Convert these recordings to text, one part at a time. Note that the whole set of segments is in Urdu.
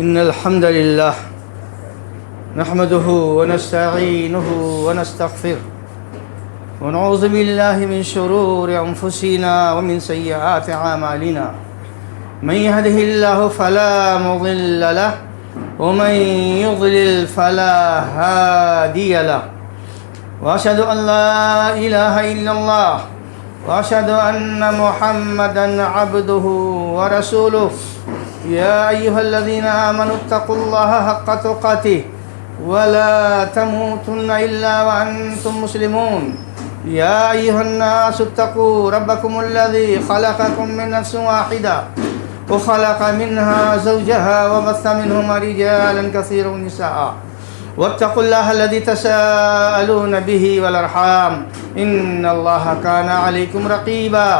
إن الحمد لله نحمده ونستعينه ونستغفره ونعوذ بالله من شرور أنفسنا ومن سيئات أعمالنا من يهده الله فلا مضل له ومن يضلل فلا هادي له وأشهد أن لا إله إلا الله وأشهد أن محمدًا عبده ورسوله يا أيها الذين آمنوا اتقوا الله حق تقاته ولا تموتن إلا وأنتم مسلمون يا أيها الناس اتقوا ربكم الذي خلقكم من نفس واحدة وخلق منها زوجها وبث منهما رجالا كثيرا ونساء واتقوا الله الذي تساءلون به والأرحام إن الله كان عليكم رقيبا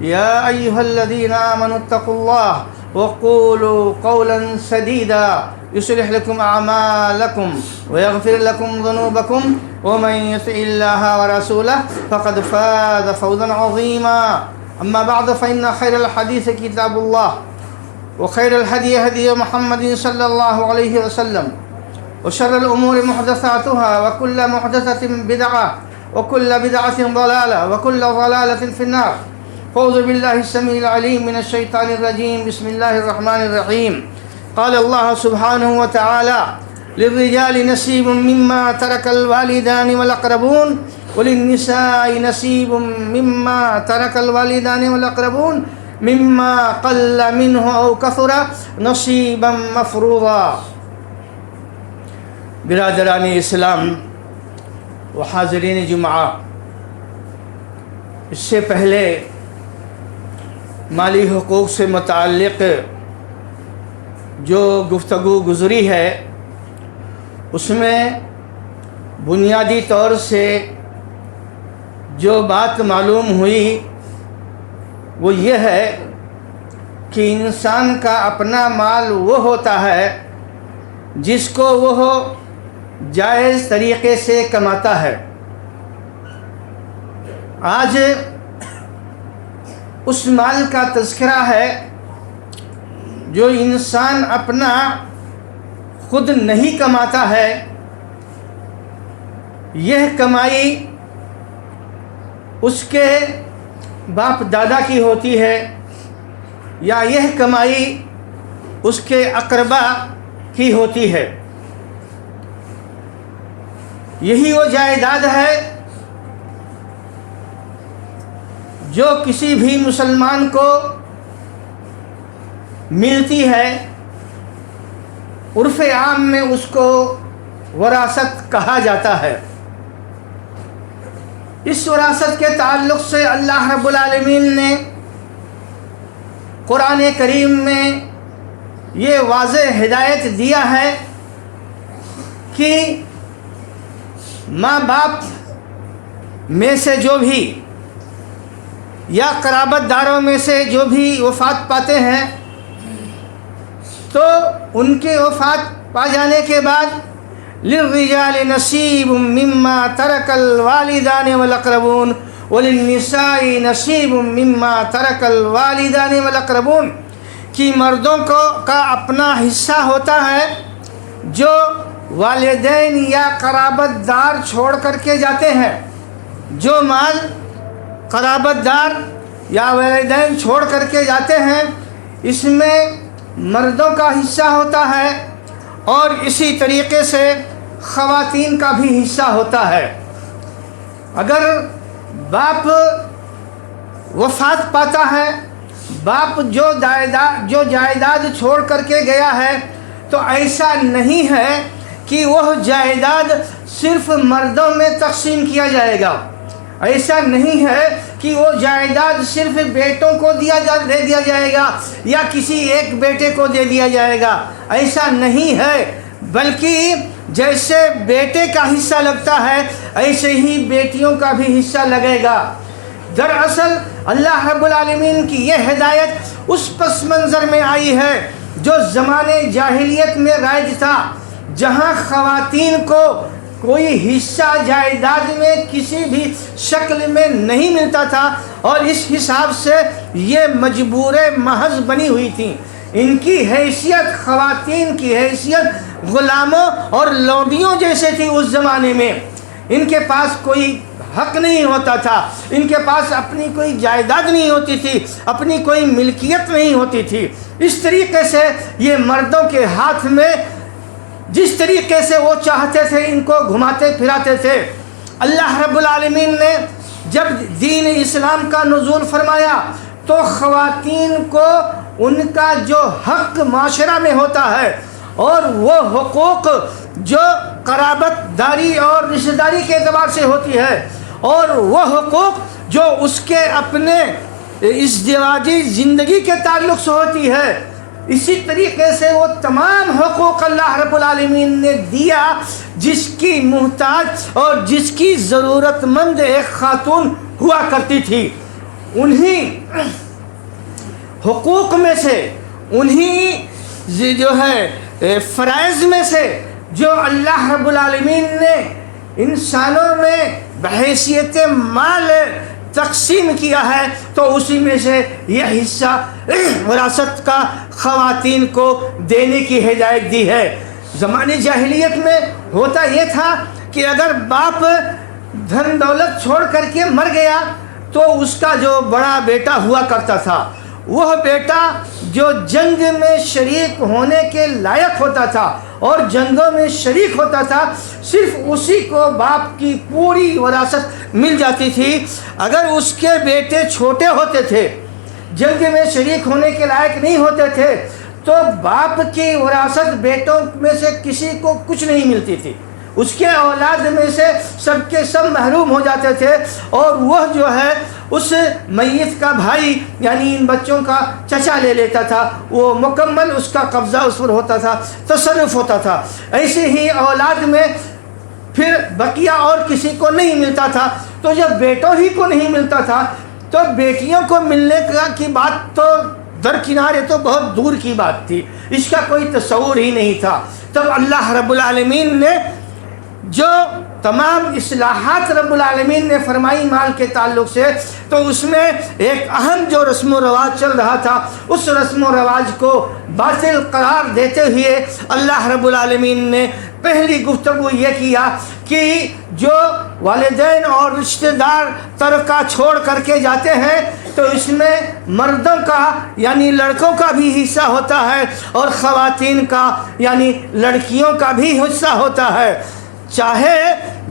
يا أيها الذين آمنوا اتقوا الله وقولوا قولا سديدا يصلح لكم أعمالكم ويغفر لكم ذنوبكم ومن يطع الله ورسوله فقد فاز فوزا عظيما أما بعد فإن خير الحديث كتاب الله وخير الهدي هدي محمد صلى الله عليه وسلم وشر الأمور محدثاتها وكل محدثة بدعة وكل بدعة ضلالة وكل ضلالة في النار. أعوذ بالله السميع العليم من الشيطان الرجيم. بسم الله الرحمن الرحيم. قال الله سبحانه وتعالى: للرجال نصيب مما ترك الوالدان والأقربون وللنساء نصيب مما ترك الوالدان والأقربون مما قل منه أو كثر نصيبا مفروضا. برادران اسلام و حاضرین جمعہ، اس سے پہلے مالی حقوق سے متعلق جو گفتگو گزری ہے اس میں بنیادی طور سے جو بات معلوم ہوئی وہ یہ ہے کہ انسان کا اپنا مال وہ ہوتا ہے جس کو وہ جائز طریقے سے کماتا ہے۔ آج اس مال کا تذکرہ ہے جو انسان اپنا خود نہیں کماتا ہے، یہ کمائی اس کے باپ دادا کی ہوتی ہے یا یہ کمائی اس کے اقربا کی ہوتی ہے۔ یہی وہ جائیداد ہے جو کسی بھی مسلمان کو ملتی ہے، عرف عام میں اس کو وراثت کہا جاتا ہے۔ اس وراثت کے تعلق سے اللہ رب العالمین نے قرآن کریم میں یہ واضح ہدایت دیا ہے کہ ماں باپ میں سے جو بھی یا قرابت داروں میں سے جو بھی وفات پاتے ہیں تو ان کے وفات پا جانے کے بعد للرجال نصیب مما ترک الوالدان والاقربون وللنساء نصیب مما ترک الوالدان والاقربون، کہ مردوں کا اپنا حصہ ہوتا ہے جو والدین یا قرابت دار چھوڑ کر کے جاتے ہیں۔ جو مال قرابت دار یا والدین چھوڑ کر کے جاتے ہیں اس میں مردوں کا حصہ ہوتا ہے اور اسی طریقے سے خواتین کا بھی حصہ ہوتا ہے۔ اگر باپ وفات پاتا ہے، باپ جو جائیداد چھوڑ کر کے گیا ہے، تو ایسا نہیں ہے کہ وہ جائیداد صرف مردوں میں تقسیم کیا جائے گا، ایسا نہیں ہے کہ وہ جائیداد صرف بیٹوں کو دے دیا جائے گا یا کسی ایک بیٹے کو دے دیا جائے گا، ایسا نہیں ہے، بلکہ جیسے بیٹے کا حصہ لگتا ہے ایسے ہی بیٹیوں کا بھی حصہ لگے گا۔ دراصل اللہ رب العالمین کی یہ ہدایت اس پس منظر میں آئی ہے جو زمانے جاہلیت میں رائج تھا، جہاں خواتین کو کوئی حصہ جائیداد میں کسی بھی شکل میں نہیں ملتا تھا، اور اس حساب سے یہ مجبور محض بنی ہوئی تھیں ان کی حیثیت خواتین کی حیثیت غلاموں اور لونڈیوں جیسے تھی اس زمانے میں. ان کے پاس کوئی حق نہیں ہوتا تھا، ان کے پاس اپنی کوئی جائیداد نہیں ہوتی تھی، اپنی کوئی ملکیت نہیں ہوتی تھی. اس طریقے سے یہ مردوں کے ہاتھ میں جس طریقے سے وہ چاہتے تھے ان کو گھماتے پھراتے تھے. اللہ رب العالمین نے جب دین اسلام کا نزول فرمایا تو خواتین کو ان کا جو حق معاشرہ میں ہوتا ہے اور وہ حقوق جو قرابت داری اور رشتہ داری کے اعتبار سے ہوتی ہے اور وہ حقوق جو اس کے اپنے ازدواجی زندگی کے تعلق سے ہوتی ہے، اسی طریقے سے وہ تمام حقوق اللہ رب العالمین نے دیا جس کی محتاج اور جس کی ضرورت مند ایک خاتون ہوا کرتی تھی. انہی حقوق میں سے، انہی جو ہے فرائض میں سے جو اللہ رب العالمین نے انسانوں میں بحیثیت مال تقسیم کیا ہے تو اسی میں سے یہ حصہ وراثت کا خواتین کو دینے کی ہدایت دی ہے. زمانے جاہلیت میں ہوتا یہ تھا کہ اگر باپ دھن دولت چھوڑ کر کے مر گیا تو اس کا جو بڑا بیٹا ہوا کرتا تھا، وہ بیٹا جو جنگ میں شریک ہونے کے لائق ہوتا تھا اور جنگوں میں شریک ہوتا تھا، صرف اسی کو باپ کی پوری وراثت مل جاتی تھی. اگر اس کے بیٹے چھوٹے ہوتے تھے، جنگ میں شریک ہونے کے لائق نہیں ہوتے تھے، تو باپ کی وراثت بیٹوں میں سے کسی کو کچھ نہیں ملتی تھی. اس کے اولاد میں سے سب کے سب محروم ہو جاتے تھے اور وہ جو ہے اس میت کا بھائی یعنی ان بچوں کا چچا لے لیتا تھا. وہ مکمل اس کا قبضہ اس پر ہوتا تھا، تصرف ہوتا تھا. ایسے ہی اولاد میں پھر بقیہ اور کسی کو نہیں ملتا تھا. تو جب بیٹوں ہی کو نہیں ملتا تھا تو بیٹیوں کو ملنے کی بات تو درکنار تو بہت دور کی بات تھی، اس کا کوئی تصور ہی نہیں تھا. تب اللہ رب العالمین نے جو تمام اصلاحات رب العالمین نے فرمائی مال کے تعلق سے، تو اس میں ایک اہم جو رسم و رواج چل رہا تھا اس رسم و رواج کو باطل قرار دیتے ہوئے اللہ رب العالمین نے پہلی گفتگو یہ کیا کہ جو والدین اور رشتہ دار ترکہ چھوڑ کر کے جاتے ہیں تو اس میں مردوں کا یعنی لڑکوں کا بھی حصہ ہوتا ہے اور خواتین کا یعنی لڑکیوں کا بھی حصہ ہوتا ہے. چاہے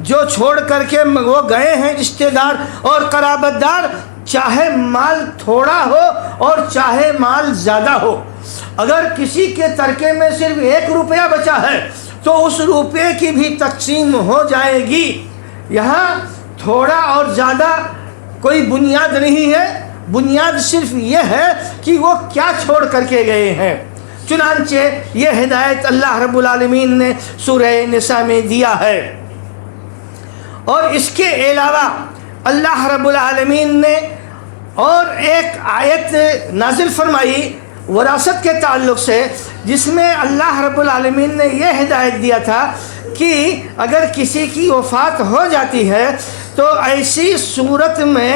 جو چھوڑ کر کے وہ گئے ہیں رشتہ دار اور قرابت دار، چاہے مال تھوڑا ہو اور چاہے مال زیادہ ہو، اگر کسی کے ترکے میں صرف 1 روپیہ بچا ہے تو اس روپے کی بھی تقسیم ہو جائے گی. یہاں تھوڑا اور زیادہ کوئی بنیاد نہیں ہے، بنیاد صرف یہ ہے کہ وہ کیا چھوڑ کر کے گئے ہیں. چنانچہ یہ ہدایت اللہ رب العالمین نے سورہ نساء میں دیا ہے. اور اس کے علاوہ اللہ رب العالمین نے اور ایک آیت نازل فرمائی وراثت کے تعلق سے، جس میں اللہ رب العالمین نے یہ ہدایت دیا تھا کہ اگر کسی کی وفات ہو جاتی ہے تو ایسی صورت میں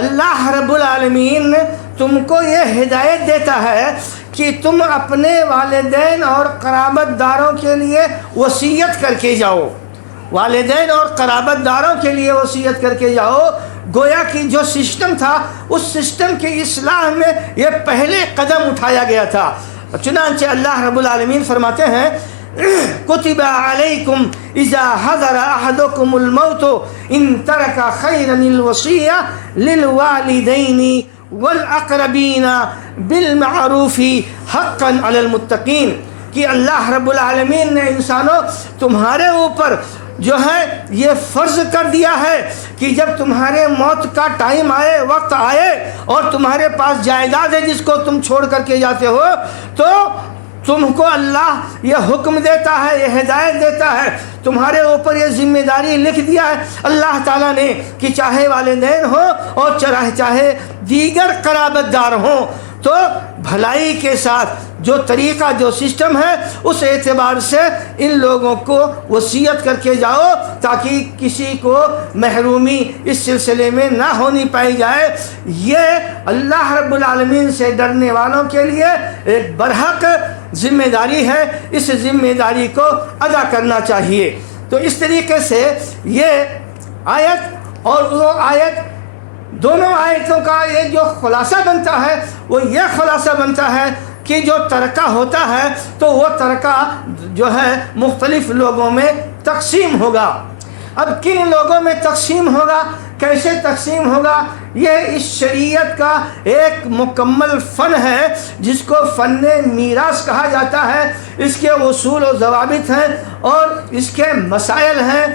اللہ رب العالمین تم کو یہ ہدایت دیتا ہے کہ تم اپنے والدین اور قرابت داروں کے لیے وصیت کر کے جاؤ. والدین اور قرابت داروں کے لیے وصیت کر کے جاؤ. گویا کہ جو سسٹم تھا اس سسٹم کی اصلاح میں یہ پہلے قدم اٹھایا گیا تھا. چنانچہ اللہ رب العالمین فرماتے ہیں کتب علیکم اذا حضر احدکم الموت ان ترک خیرا الوصیہ للوالدین والاقربین بالمعروف حقا علی المتقین. کہ اللہ رب العالمین نے انسانوں تمہارے اوپر جو ہے یہ فرض کر دیا ہے کہ جب تمہارے موت کا ٹائم آئے، وقت آئے اور تمہارے پاس جائیداد ہے جس کو تم چھوڑ کر کے جاتے ہو، تو تم کو اللہ یہ حکم دیتا ہے، یہ ہدایت دیتا ہے، تمہارے اوپر یہ ذمہ داری لکھ دیا ہے اللہ تعالیٰ نے کہ چاہے والدین ہو اور چاہے دیگر قرابت دار ہوں تو بھلائی کے ساتھ جو طریقہ جو سسٹم ہے اس اعتبار سے ان لوگوں کو وصیت کر کے جاؤ تاکہ کسی کو محرومی اس سلسلے میں نہ ہونی پائی جائے۔ یہ اللہ رب العالمین سے ڈرنے والوں کے لیے ایک برحق ذمہ داری ہے، اس ذمہ داری کو ادا کرنا چاہیے۔ تو اس طریقے سے یہ آیت اور وہ آیت، دونوں آیتوں کا یہ جو خلاصہ بنتا ہے وہ یہ خلاصہ بنتا ہے کہ جو ترکہ ہوتا ہے تو وہ ترکہ جو ہے مختلف لوگوں میں تقسیم ہوگا۔ اب کن لوگوں میں تقسیم ہوگا، کیسے تقسیم ہوگا، یہ اس شریعت کا ایک مکمل فن ہے جس کو فن میراث کہا جاتا ہے۔ اس کے اصول و ضوابط ہیں اور اس کے مسائل ہیں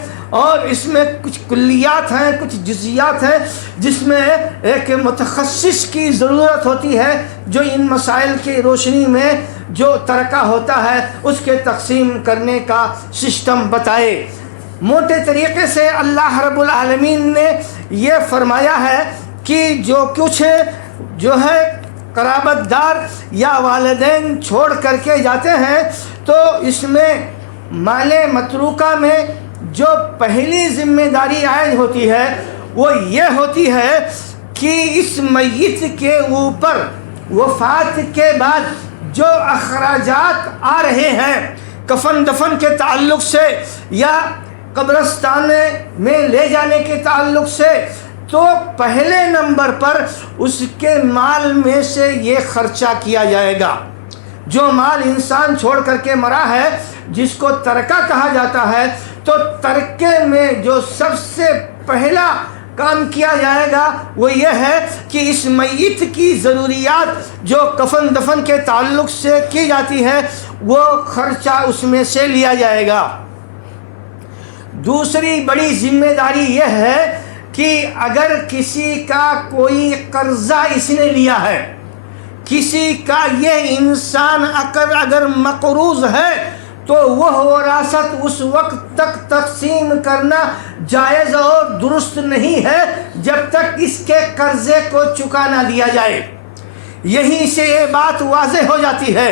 اور اس میں کچھ کلیات ہیں، کچھ جزیات ہیں جس میں ایک متخصص کی ضرورت ہوتی ہے جو ان مسائل کی روشنی میں جو ترکہ ہوتا ہے اس کے تقسیم کرنے کا سسٹم بتائے۔ موٹے طریقے سے اللہ رب العالمین نے یہ فرمایا ہے کہ جو کچھ جو ہے قرابت دار یا والدین چھوڑ کر کے جاتے ہیں تو اس میں مال متروکہ میں جو پہلی ذمہ داری عائد ہوتی ہے وہ یہ ہوتی ہے کہ اس میت کے اوپر وفات کے بعد جو اخراجات آ رہے ہیں کفن دفن کے تعلق سے یا قبرستان میں لے جانے کے تعلق سے، تو پہلے نمبر پر اس کے مال میں سے یہ خرچہ کیا جائے گا۔ جو مال انسان چھوڑ کر کے مرا ہے جس کو ترکہ کہا جاتا ہے، تو ترکے میں جو سب سے پہلا کام کیا جائے گا وہ یہ ہے کہ اس میت کی ضروریات جو کفن دفن کے تعلق سے کی جاتی ہے وہ خرچہ اس میں سے لیا جائے گا۔ دوسری بڑی ذمہ داری یہ ہے کہ اگر کسی کا کوئی قرضہ اس نے لیا ہے، کسی کا یہ انسان اگر مقروض ہے تو وہ وراثت اس وقت تک تقسیم کرنا جائز اور درست نہیں ہے جب تک اس کے قرضے کو چکا نہ دیا جائے۔ یہیں سے یہ بات واضح ہو جاتی ہے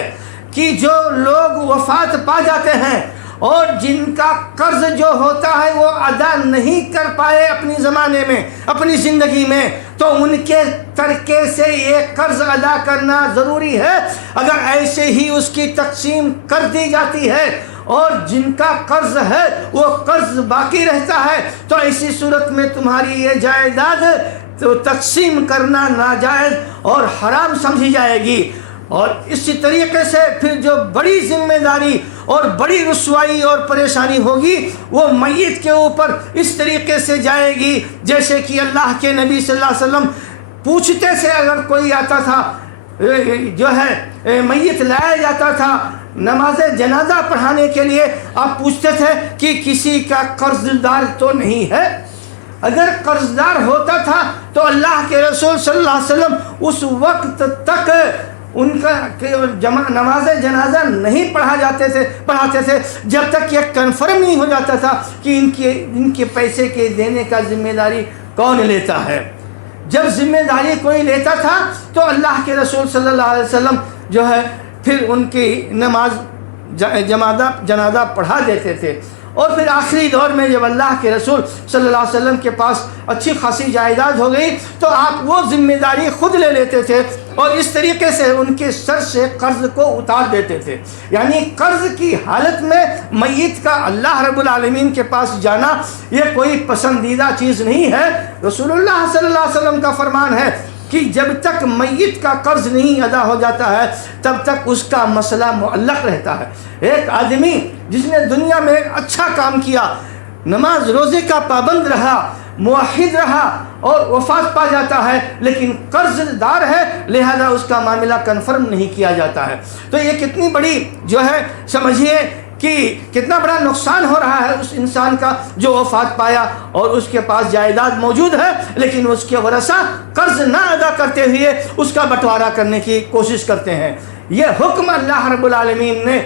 کہ جو لوگ وفات پا جاتے ہیں اور جن کا قرض جو ہوتا ہے وہ ادا نہیں کر پائے اپنی زمانے میں، اپنی زندگی میں، تو ان کے ترکے سے یہ قرض ادا کرنا ضروری ہے۔ اگر ایسے ہی اس کی تقسیم کر دی جاتی ہے اور جن کا قرض ہے وہ قرض باقی رہتا ہے تو ایسی صورت میں تمہاری یہ جائیداد تو تقسیم کرنا ناجائز اور حرام سمجھی جائے گی۔ اور اسی طریقے سے پھر جو بڑی ذمہ داری اور بڑی رسوائی اور پریشانی ہوگی وہ میت کے اوپر اس طریقے سے جائے گی جیسے کہ اللہ کے نبی صلی اللہ علیہ وسلم پوچھتے سے اگر کوئی آتا تھا، جو ہے میت لایا جاتا تھا نماز جنازہ پڑھانے کے لیے، آپ پوچھتے تھے کہ کسی کا قرض دار تو نہیں ہے؟ اگر قرض دار ہوتا تھا تو اللہ کے رسول صلی اللہ علیہ وسلم اس وقت تک ان کا نماز جنازہ نہیں پڑھاتے تھے جب تک یہ کنفرم نہیں ہو جاتا تھا کہ ان کے پیسے کے دینے کا ذمہ داری کون لیتا ہے۔ جب ذمہ داری کوئی لیتا تھا تو اللہ کے رسول صلی اللہ علیہ وسلم جو ہے پھر ان کی نماز جنازہ پڑھا دیتے تھے۔ اور پھر آخری دور میں جب اللہ کے رسول صلی اللہ علیہ وسلم کے پاس اچھی خاصی جائیداد ہو گئی تو آپ وہ ذمہ داری خود لے لیتے تھے اور اس طریقے سے ان کے سر سے قرض کو اتار دیتے تھے۔ یعنی قرض کی حالت میں میت کا اللہ رب العالمین کے پاس جانا یہ کوئی پسندیدہ چیز نہیں ہے۔ رسول اللہ صلی اللہ علیہ وسلم کا فرمان ہے کہ جب تک میت کا قرض نہیں ادا ہو جاتا ہے تب تک اس کا مسئلہ معلق رہتا ہے۔ ایک آدمی جس نے دنیا میں اچھا کام کیا، نماز روزے کا پابند رہا، موحد رہا اور وفات پا جاتا ہے لیکن قرض دار ہے، لہذا اس کا معاملہ کنفرم نہیں کیا جاتا ہے، تو یہ کتنی بڑی جو ہے سمجھیے کہ کتنا بڑا نقصان ہو رہا ہے اس انسان کا جو وفات پایا اور اس کے پاس جائیداد موجود ہے لیکن اس کے ورثہ قرض نہ ادا کرتے ہوئے اس کا بٹوارا کرنے کی کوشش کرتے ہیں۔ یہ حکم اللہ رب العالمین نے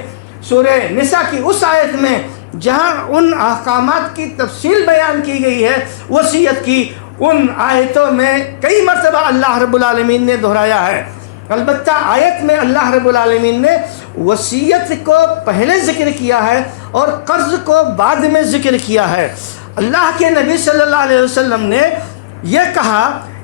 سورہ نساء کی اس آیت میں جہاں ان احکامات کی تفصیل بیان کی گئی ہے، وصیت کی ان آیتوں میں کئی مرتبہ اللہ رب العالمین نے دہرایا ہے البتہ آیت میں اللہ رب العالمین نے وصیت کو پہلے ذکر کیا ہے اور قرض کو بعد میں ذکر کیا ہے۔ اللہ کے نبی صلی اللہ علیہ وسلم نے یہ کہا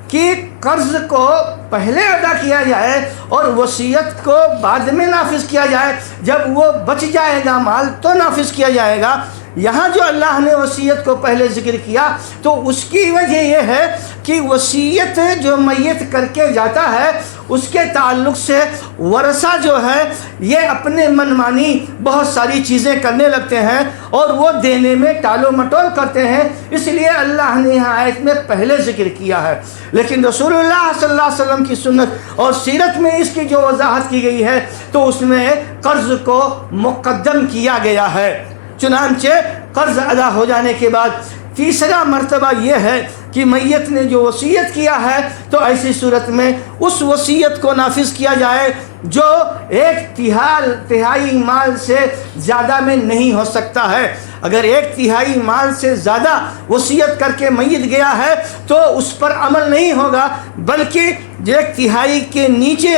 کہ قرض کو پہلے ادا کیا جائے اور وصیت کو بعد میں نافذ کیا جائے، جب وہ بچ جائے گا مال تو نافذ کیا جائے گا۔ یہاں جو اللہ نے وصیت کو پہلے ذکر کیا تو اس کی وجہ یہ ہے کہ وصیت جو میت کر کے جاتا ہے اس کے تعلق سے ورثہ جو ہے یہ اپنے منمانی بہت ساری چیزیں کرنے لگتے ہیں اور وہ دینے میں ٹال و مٹول کرتے ہیں، اس لیے اللہ نے یہاں آیت میں پہلے ذکر کیا ہے۔ لیکن رسول اللہ صلی اللہ علیہ وسلم کی سنت اور سیرت میں اس کی جو وضاحت کی گئی ہے تو اس میں قرض کو مقدم کیا گیا ہے۔ چنانچہ قرض ادا ہو جانے کے بعد تیسرا مرتبہ یہ ہے کہ میت نے جو وصیت کیا ہے تو ایسی صورت میں اس وصیت کو نافذ کیا جائے جو ایک تہائی مال سے زیادہ میں نہیں ہو سکتا ہے۔ اگر ایک تہائی مال سے زیادہ وصیت کر کے میت گیا ہے تو اس پر عمل نہیں ہوگا، بلکہ ایک تہائی کے نیچے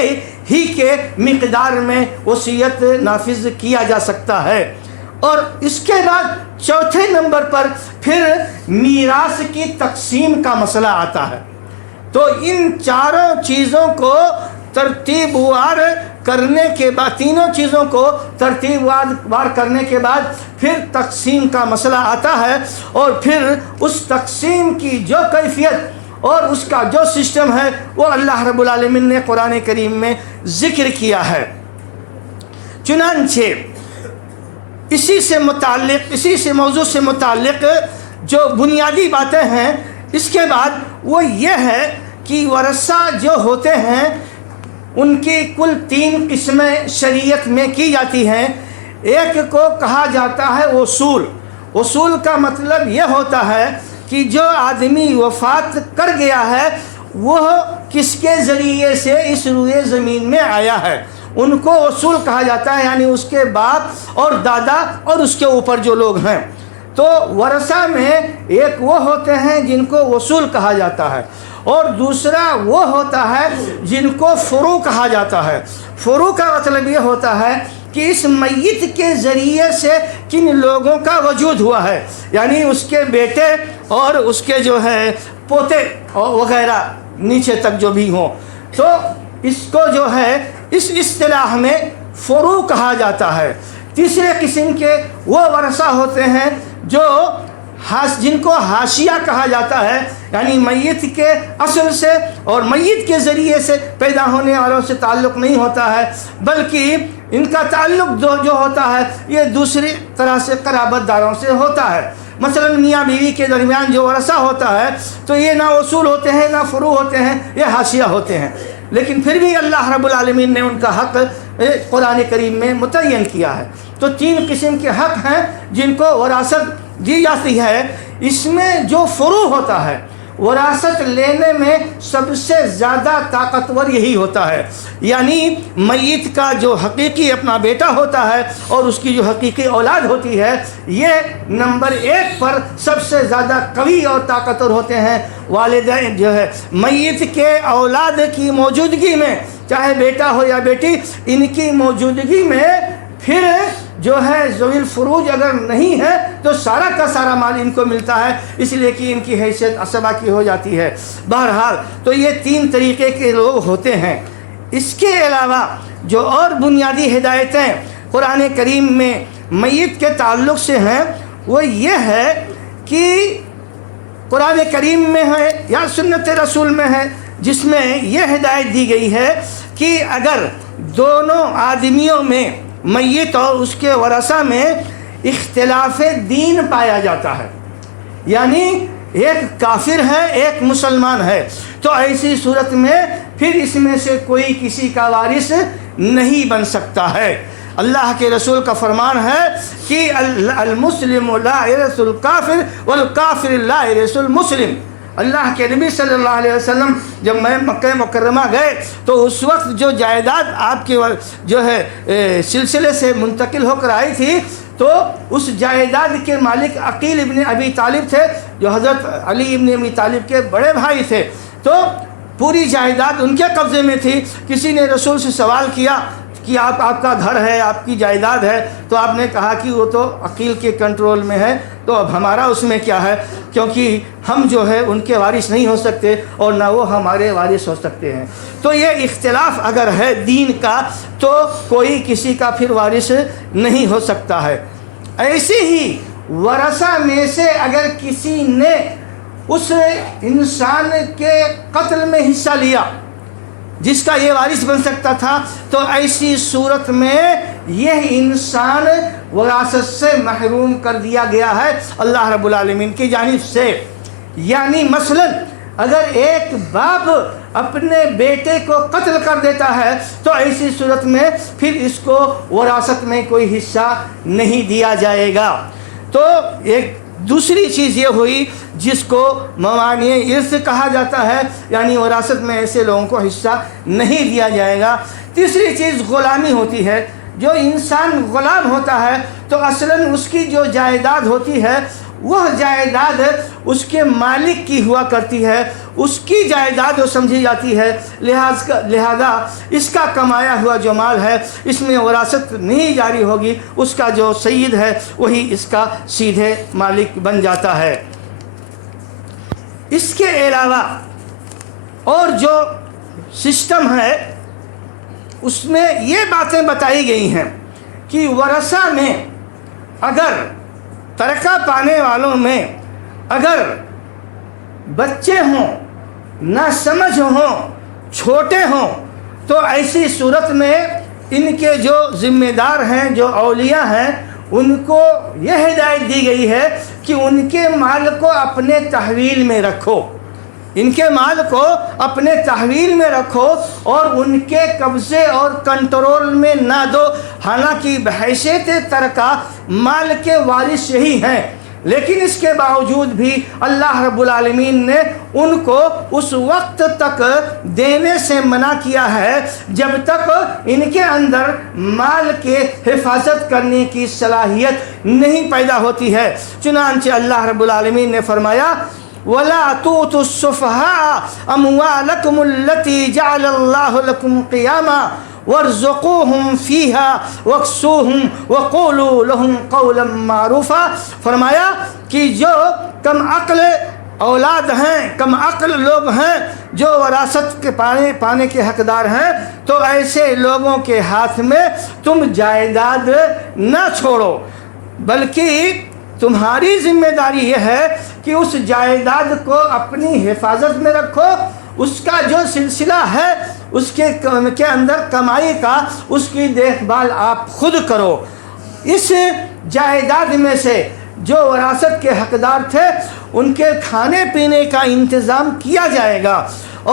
ہی کے مقدار میں وصیت نافذ کیا جا سکتا ہے۔ اور اس کے بعد چوتھے نمبر پر پھر میراث کی تقسیم کا مسئلہ آتا ہے۔ تو ان چاروں چیزوں کو ترتیب وار کرنے کے بعد، تینوں چیزوں کو ترتیب وار کرنے کے بعد پھر تقسیم کا مسئلہ آتا ہے، اور پھر اس تقسیم کی جو کیفیت اور اس کا جو سسٹم ہے وہ اللہ رب العالمین نے قرآن کریم میں ذکر کیا ہے۔ چنانچہ اسی موضوع سے متعلق جو بنیادی باتیں ہیں اس کے بعد وہ یہ ہے کہ ورثہ جو ہوتے ہیں ان کی کل 3 قسمیں شریعت میں کی جاتی ہیں۔ ایک کو کہا جاتا ہے اصول۔ اصول کا مطلب یہ ہوتا ہے کہ جو آدمی وفات کر گیا ہے وہ کس کے ذریعے سے اس روئے زمین میں آیا ہے، ان کو اصول کہا جاتا ہے، یعنی اس کے باپ اور دادا اور اس کے اوپر جو لوگ ہیں۔ تو ورثہ میں ایک وہ ہوتے ہیں جن کو اصول کہا جاتا ہے، اور دوسرا وہ ہوتا ہے جن کو فروع کہا جاتا ہے۔ فروع کا مطلب یہ ہوتا ہے کہ اس میت کے ذریعے سے کن لوگوں کا وجود ہوا ہے، یعنی اس کے بیٹے اور اس کے جو ہے پوتے وغیرہ نیچے تک جو بھی ہوں، تو اس کو جو ہے اس اصطلاح میں فروع کہا جاتا ہے۔ تیسرے قسم کے وہ ورثہ ہوتے ہیں جن کو حاشیہ کہا جاتا ہے، یعنی میت کے اصل سے اور میت کے ذریعے سے پیدا ہونے والوں سے تعلق نہیں ہوتا ہے، بلکہ ان کا تعلق جو ہوتا ہے یہ دوسری طرح سے قرابت داروں سے ہوتا ہے۔ مثلا میاں بیوی کے درمیان جو ورثہ ہوتا ہے تو یہ نہ اصول ہوتے ہیں نہ فروع ہوتے ہیں، یہ حاشیہ ہوتے ہیں، لیکن پھر بھی اللہ رب العالمین نے ان کا حق قرآن کریم میں متعین کیا ہے۔ تو 3 قسم کے حق ہیں جن کو وراثت دی جاتی ہے۔ اس میں جو فروع ہوتا ہے وراثت لینے میں سب سے زیادہ طاقتور یہی ہوتا ہے، یعنی میت کا جو حقیقی اپنا بیٹا ہوتا ہے اور اس کی جو حقیقی اولاد ہوتی ہے، یہ نمبر 1 پر سب سے زیادہ قوی اور طاقتور ہوتے ہیں۔ والدین جو ہے میت کے اولاد کی موجودگی میں، چاہے بیٹا ہو یا بیٹی، ان کی موجودگی میں پھر جو ہے ذوی الفروج اگر نہیں ہے تو سارا کا سارا مال ان کو ملتا ہے، اس لیے کہ ان کی حیثیت عصبہ کی ہو جاتی ہے۔ بہرحال تو یہ 3 طریقے کے لوگ ہوتے ہیں۔ اس کے علاوہ جو اور بنیادی ہدایتیں قرآن کریم میں میت کے تعلق سے ہیں وہ یہ ہے کہ قرآن کریم میں ہے یا سنت رسول میں ہے، جس میں یہ ہدایت دی گئی ہے کہ اگر دونوں آدمیوں میں، میت اور اس کے ورثہ میں، اختلاف دین پایا جاتا ہے، یعنی ایک کافر ہے ایک مسلمان ہے، تو ایسی صورت میں پھر اس میں سے کوئی کسی کا وارث نہیں بن سکتا ہے۔ اللہ کے رسول کا فرمان ہے کہ المسلم لا يرث الکافر والکافر لا يرث المسلم۔ اللہ کے نبی صلی اللہ علیہ وسلم جب مکہ مکرمہ گئے تو اس وقت جو جائیداد آپ کے جو ہے سلسلے سے منتقل ہو کر آئی تھی، تو اس جائیداد کے مالک عقیل ابن ابی طالب تھے، جو حضرت علی ابن ابی طالب کے بڑے بھائی تھے۔ تو پوری جائیداد ان کے قبضے میں تھی. کسی نے رسول سے سوال کیا کہ آپ کا گھر ہے، آپ کی جائیداد ہے، تو آپ نے کہا کہ وہ تو عقیل کے کنٹرول میں ہے، تو اب ہمارا اس میں کیا ہے، کیونکہ ہم جو ہے ان کے وارث نہیں ہو سکتے اور نہ وہ ہمارے وارث ہو سکتے ہیں. تو یہ اختلاف اگر ہے دین کا تو کوئی کسی کا پھر وارث نہیں ہو سکتا ہے. ایسے ہی ورثہ میں سے اگر کسی نے اس انسان کے قتل میں حصہ لیا جس کا یہ وارث بن سکتا تھا، تو ایسی صورت میں یہ انسان وراثت سے محروم کر دیا گیا ہے اللہ رب العالمین کی جانب سے. یعنی مثلا اگر ایک باپ اپنے بیٹے کو قتل کر دیتا ہے تو ایسی صورت میں پھر اس کو وراثت میں کوئی حصہ نہیں دیا جائے گا. تو ایک دوسری چیز یہ ہوئی جس کو موانع ارث کہا جاتا ہے، یعنی وراثت میں ایسے لوگوں کو حصہ نہیں دیا جائے گا. تیسری چیز غلامی ہوتی ہے. جو انسان غلام ہوتا ہے تو اصلاً اس کی جو جائیداد ہوتی ہے وہ جائیداد اس کے مالک کی ہوا کرتی ہے، اس کی جائیداد وہ سمجھی جاتی ہے. لہذا اس کا کمایا ہوا جو مال ہے اس میں وراثت نہیں جاری ہوگی، اس کا جو سید ہے وہی اس کا سیدھے مالک بن جاتا ہے. اس کے علاوہ اور جو سسٹم ہے اس میں یہ باتیں بتائی گئی ہیں کہ ورثہ میں اگر ترکہ پانے والوں میں اگر بچے ہوں، ناسمجھ ہوں، چھوٹے ہوں، تو ایسی صورت میں ان کے جو ذمہ دار ہیں، جو اولیاء ہیں، ان کو یہ ہدایت دی گئی ہے کہ ان کے مال کو اپنے تحویل میں رکھو، ان کے مال کو اپنے تحویل میں رکھو اور ان کے قبضے اور کنٹرول میں نہ دو. حالانکہ بحیثیت ترکہ مال کے وارث یہی ہیں، لیکن اس کے باوجود بھی اللہ رب العالمین نے ان کو اس وقت تک دینے سے منع کیا ہے جب تک ان کے اندر مال کے حفاظت کرنے کی صلاحیت نہیں پیدا ہوتی ہے. چنانچہ اللہ رب العالمین نے فرمایا وَلَا تُؤْتُوا السُّفَهَاءَ أَمْوَالَكُمُ الَّتِي جَعَلَ اللَّهُ لَكُمْ قِيَامًا وَارْزُقُوهُمْ فِيهَا وَاكْسُوهُمْ وَقُولُوا لَهُمْ قَوْلًا مَّعْرُوفًا. فرمایا کہ جو کم عقل اولاد ہیں، کم عقل لوگ ہیں جو وراثت کے پانے کے حقدار ہیں، تو ایسے لوگوں کے ہاتھ میں تم جائیداد نہ چھوڑو، بلکہ تمہاری ذمہ داری یہ ہے کہ اس جائیداد کو اپنی حفاظت میں رکھو. اس کا جو سلسلہ ہے اس کے اندر کمائی کا اس کی دیکھ بھال آپ خود کرو. اس جائیداد میں سے جو وراثت کے حقدار تھے ان کے کھانے پینے کا انتظام کیا جائے گا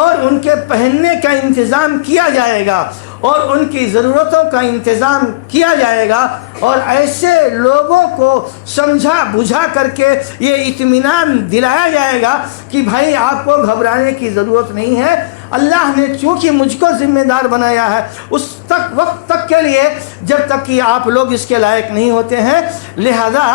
اور ان کے پہننے کا انتظام کیا جائے گا اور ان کی ضرورتوں کا انتظام کیا جائے گا. اور ایسے لوگوں کو سمجھا بجھا کر کے یہ اطمینان دلایا جائے گا کہ بھائی آپ کو گھبرانے کی ضرورت نہیں ہے، اللہ نے چونکہ مجھ کو ذمہ دار بنایا ہے اس وقت تک کے لیے جب تک کہ آپ لوگ اس کے لائق نہیں ہوتے ہیں، لہذا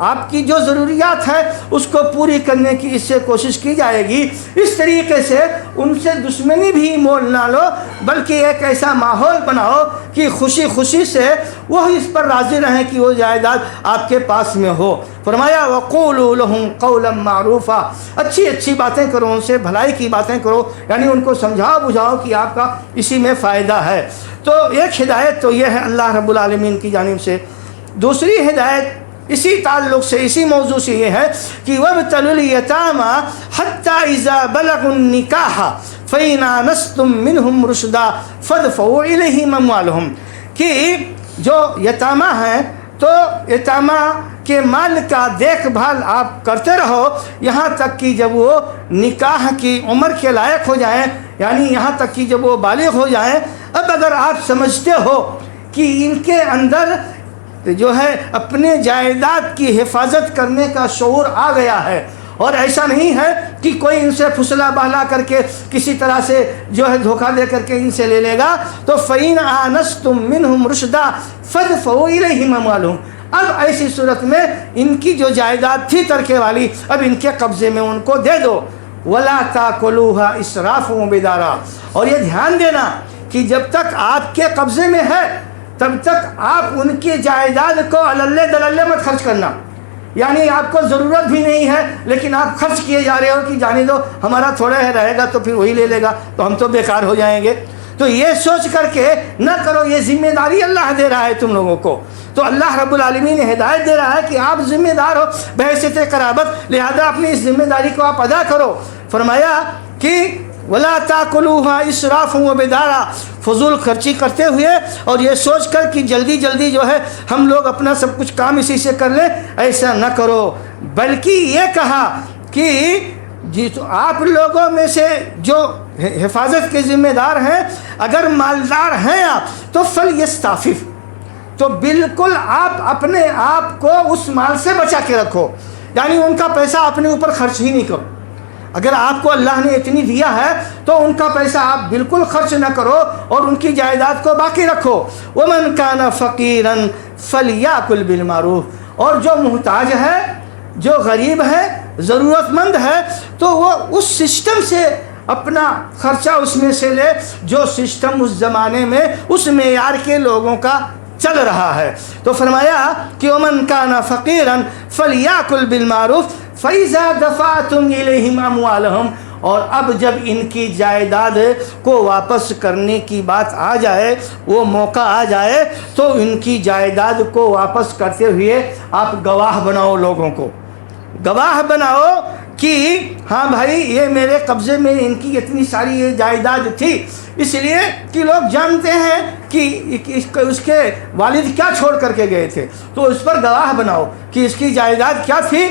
آپ کی جو ضروریات ہے اس کو پوری کرنے کی اس سے کوشش کی جائے گی. اس طریقے سے ان سے دشمنی بھی مول نہ لو، بلکہ ایک ایسا ماحول بناؤ کہ خوشی خوشی سے وہ اس پر راضی رہیں کہ وہ جائیداد آپ کے پاس میں ہو. فرمایا وَقُولُوا لَهُمْ قَوْلًا مَّعْرُوفًا، اچھی باتیں کرو، ان سے بھلائی کی باتیں کرو، یعنی ان کو سمجھاؤ بجھاؤ کہ آپ کا اسی میں فائدہ ہے. تو ایک ہدایت تو یہ ہے اللہ رب العالمین کی جانب سے. دوسری ہدایت اسی تعلق سے، اسی موضوع سے یہ ہے کہ وَابْتَلُوا الْيَتَامَىٰ حَتَّىٰ إِذَا بَلَغُوا النِّكَاحَ فَإِنْ آنَسْتُم مِّنْهُمْ رُشْدًا فَادْفَعُوا إِلَيْهِمْ أَمْوَالَهُمْ، کہ جو یتامہ ہیں تو یتامہ کے مال کا دیکھ بھال آپ کرتے رہو یہاں تک کہ جب وہ نکاح کی عمر کے لائق ہو جائیں، یعنی یہاں تک کہ جب وہ بالغ ہو جائیں. اب اگر آپ سمجھتے ہو کہ ان کے اندر جو ہے اپنے جائیداد کی حفاظت کرنے کا شعور آ گیا ہے اور ایسا نہیں ہے کہ کوئی ان سے پھسلا بہلا کر کے کسی طرح سے جو ہے دھوکہ دے کر کے ان سے لے لے گا، تو فَإِنْ آنَسْتُم مِّنْهُمْ رُشْدًا فَادْفَعُوا إِلَيْهِمْ أَمْوَالَهُمْ. اب ایسی صورت میں ان کی جو جائیداد تھی ترکے والی اب ان کے قبضے میں ان کو دے دو. ولا تاکلوها اسرافا وبدارا، اور یہ دھیان دینا کہ جب تک آپ کے قبضے میں ہے تب تک آپ ان کی جائیداد کو اللہ دللے مت خرچ کرنا. یعنی آپ کو ضرورت بھی نہیں ہے لیکن آپ خرچ کیے جا رہے ہو کہ جانے دو ہمارا تھوڑا ہے رہے گا تو پھر وہی لے لے گا تو ہم تو بیکار ہو جائیں گے. تو یہ سوچ کر کے نہ کرو، یہ ذمہ داری اللہ دے رہا ہے تم لوگوں کو. تو اللہ رب العالمین نے ہدایت دے رہا ہے کہ آپ ذمہ دار ہو بحیثیت قرابت، لہذا اپنی اس ذمہ داری کو آپ ادا کرو. فرمایا کہ ولا تاکلوها اسرافا وبدارا، فضول خرچی کرتے ہوئے اور یہ سوچ کر کہ جلدی جلدی جو ہے ہم لوگ اپنا سب کچھ کام اسی سے کر لیں، ایسا نہ کرو. بلکہ یہ کہا کہ آپ لوگوں میں سے جو حفاظت کے ذمہ دار ہیں، اگر مالدار ہیں آپ تو فلیستعفف، تو بالکل آپ اپنے آپ کو اس مال سے بچا کے رکھو. یعنی ان کا پیسہ اپنے اوپر خرچ ہی نہیں کرو. اگر آپ کو اللہ نے اتنی دیا ہے تو ان کا پیسہ آپ بالکل خرچ نہ کرو اور ان کی جائیداد کو باقی رکھو. وَمَنْ كَانَ فَقِيرًا فَلْيَأْكُلْ بِالْمَعْرُوفِ، اور جو محتاج ہے، جو غریب ہے، ضرورت مند ہے، تو وہ اس سسٹم سے اپنا خرچہ اس میں سے لے جو سسٹم اس زمانے میں اس معیار کے لوگوں کا چل رہا ہے. تو فرمایا کہ وَمَنْ كَانَ فَقِيرًا فَلْيَأْكُلْ بِالْمَعْرُوفِ فَإِذَا دَفَعْتُمْ إِلَيْهِمْ أَمْوَالَهُمْ، اور اب جب ان کی جائیداد کو واپس کرنے کی بات آ جائے، وہ موقع آ جائے، تو ان کی جائیداد کو واپس کرتے ہوئے آپ گواہ بناؤ، لوگوں کو گواہ بناؤ کہ ہاں بھائی یہ میرے قبضے میں ان کی اتنی ساری یہ جائیداد تھی. اس لیے کہ لوگ جانتے ہیں کہ اس کے والد کیا چھوڑ کر کے گئے تھے، تو اس پر گواہ بناؤ کہ اس کی جائیداد کیا تھی،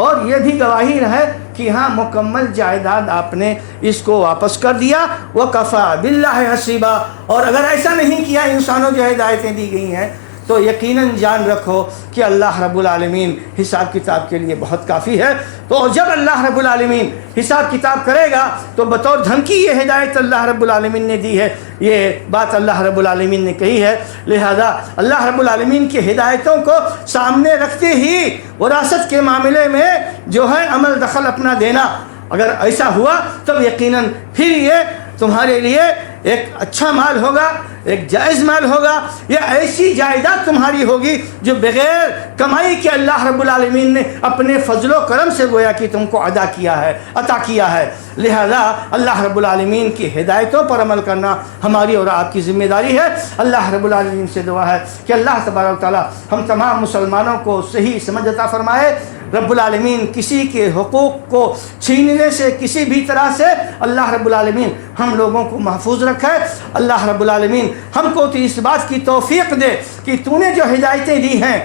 اور یہ بھی گواہی رہے کہ ہاں مکمل جائیداد آپ نے اس کو واپس کر دیا. وَكَفَى بِاللَّهِ حَسِيبًا، اور اگر ایسا نہیں کیا انسانوں جو ہدایتیں دی گئی ہیں تو یقیناً جان رکھو کہ اللہ رب العالمین حساب کتاب کے لیے بہت کافی ہے. تو جب اللہ رب العالمین حساب کتاب کرے گا تو بطور دھمکی یہ ہدایت اللہ رب العالمین نے دی ہے، یہ بات اللہ رب العالمین نے کہی ہے. لہذا اللہ رب العالمین کی ہدایتوں کو سامنے رکھتے ہی وراثت کے معاملے میں جو ہے عمل دخل اپنا دینا، اگر ایسا ہوا تب یقیناً پھر یہ تمہارے لیے ایک اچھا مال ہوگا، ایک جائز مال ہوگا، یا ایسی جائیداد تمہاری ہوگی جو بغیر کمائی کے اللہ رب العالمین نے اپنے فضل و کرم سے گویا کہ تم کو عطا کیا ہے. لہذا اللہ رب العالمین کی ہدایتوں پر عمل کرنا ہماری اور آپ کی ذمہ داری ہے. اللہ رب العالمین سے دعا ہے کہ اللہ تبارک و تعالی ہم تمام مسلمانوں کو صحیح سمجھ عطا فرمائے. رب العالمین کسی کے حقوق کو چھیننے سے کسی بھی طرح سے اللہ رب العالمین ہم لوگوں کو محفوظ رکھے. اللہ رب العالمین ہم کو تو اس بات کی توفیق دے کہ تو نے جو ہدایتیں دی ہیں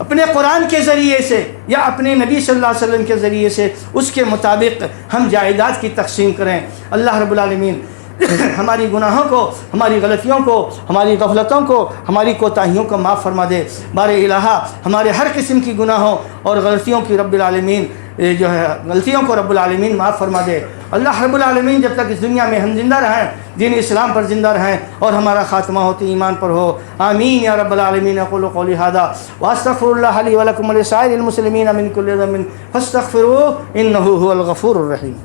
اپنے قرآن کے ذریعے سے یا اپنے نبی صلی اللہ علیہ وسلم کے ذریعے سے، اس کے مطابق ہم جائیداد کی تقسیم کریں. اللہ رب العالمین ہماری گناہوں کو، ہماری غلطیوں کو، ہماری غفلتوں کو، ہماری کوتاہیوں کو معاف فرما دے. بار الہا ہمارے ہر قسم کی گناہوں اور غلطیوں کی رب العالمین جو ہے غلطیوں کو رب العالمین معاف فرما دے. اللہ رب العالمین جب تک اس دنیا میں ہم زندہ رہیں دین اسلام پر زندہ رہیں اور ہمارا خاتمہ ہوتے ایمان پر ہو. آمین یا رب العالمین. اقول قولی ھذا واستغفر اللہ لی ولکم ولسائر المسلمین من کل ذنب فاستغفروہ انہ ھو الغفور الرحیم.